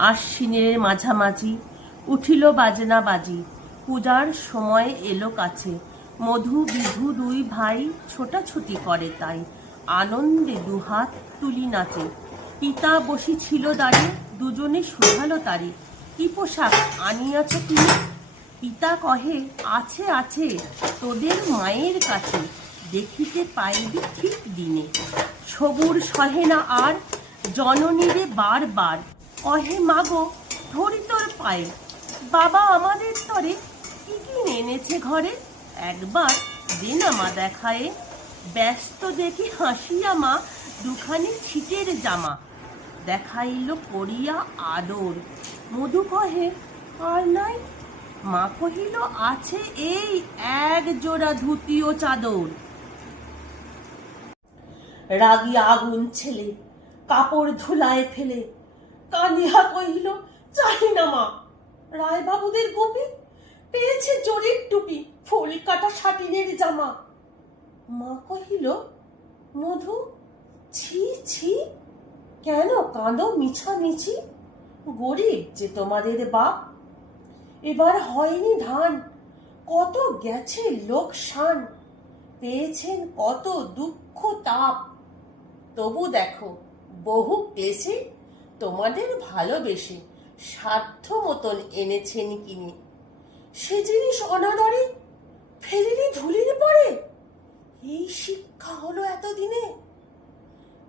আশ্বিনের মাঝামাঝি উঠিল বাজনা বাজি, পূজার সময় এলো কাছে। মধু বিধু দুই ভাই ছোটাছুটি করে তাই, আনন্দে দুহাত তুলি নাচে। পিতা বসি ছিল দাঁড়িয়ে, দুজনে শুধালো তারি, কি পোশাক আনিয়াছ তুমি? পিতা কহে, আছে আছে তোদের মায়ের কাছে, দেখিতে পাইবি ঠিক দিনে। সবুর সহে না আর, জননীরে বার বার কহে, মাগো ধরি তোর পায়ে, বাবা আমাদের তরে কি কি এনেছে ঘরে, একবার দে না মা দেখায়ে। ব্যস্ত দেখি হাসিয়া মা দুখানি ছিটের জামা দেখাইল করিয়া আদর। মধু কহে, আর নাই? মা কহিল, আছে এই এক জোড়া ধুতি ও চাদর। রাগী আগুন ছেলে কাপড় ধুলায় ফেলে কাঁদিয়া কহিল, চাই না মা। রায়বাবুদের গোপী পেয়েছে জরির টুপি, ফুল কাটা সাটিনের জামা। মা কহিল, মধু ছি ছি, কেন কাঁদো মিছামিছি? গরিব যে তোমাদের বাপ, এবার হয়নি ধান, কত গেছে লোকসান, পেয়েছেন কত দুঃখ তাপ। তবু দেখো বহু ক্লেশে তোমাদের ভালোবেসে সাধ্য মতন এনেছেন কিনে। সে জিনিস অনাদরে ফেলিনি ধুলির পরে, এই শিক্ষা হলো এতদিনে।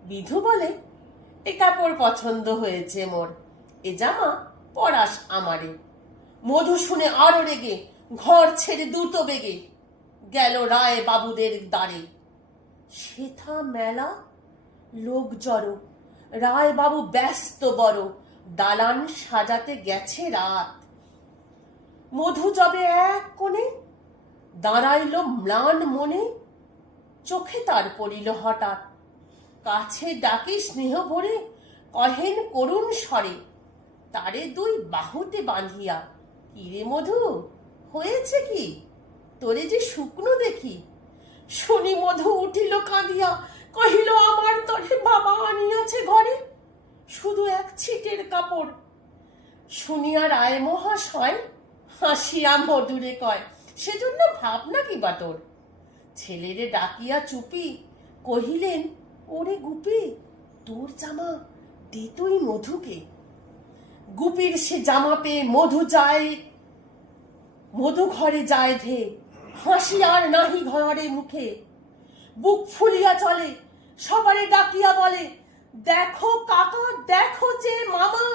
বিধু বলে, এ কাপড় পছন্দ হয়েছে মোর, এ জামা পরাস আমারে। মধু শুনে আরো রেগে ঘর ছেড়ে দ্রুত বেগে গেল রায় বাবুদের দ্বারে। সেথা মেলা লোক জড়ো, রায় বাবু ব্যস্ত বড়, দালান সাজাতে গেছে রাত। মধু যাবে এক কোণে, দাঁড়াইল ম্লান মনে, চোখে তার পড়িল হঠাৎ। কাছে ডাকি স্নেহ ভরে কহেন করুণ স্বরে, তারে দুই বাহুতে বাঁধিয়া, কিরে মধু হয়েছে কি, তোরে যে শুকনো দেখি। শুনি মধু উঠিল কাঁদিয়া, কহিল, আমার তরে বাবা আনিয়াছে ঘরে শুধু এক ছিটের কাপড়। শুনিয়া রায় মহাশয় হাসিয়া মধুরে কয়, সেজন্য ভাবনা কি বা তোর? ছেলেরে ডাকিয়া চুপি কহিলেন, ওরে গুপি, তোর জামা দে তুই মধুকে। গুপির সে জামা পেয়ে মধু ঘরে যায় ধে, হাসি আর নাহি ঘরে মুখে। বুক ফুলিয়া চলে, সবারে ডাকিয়া বলে, দেখো কাকা দেখো যে মামা।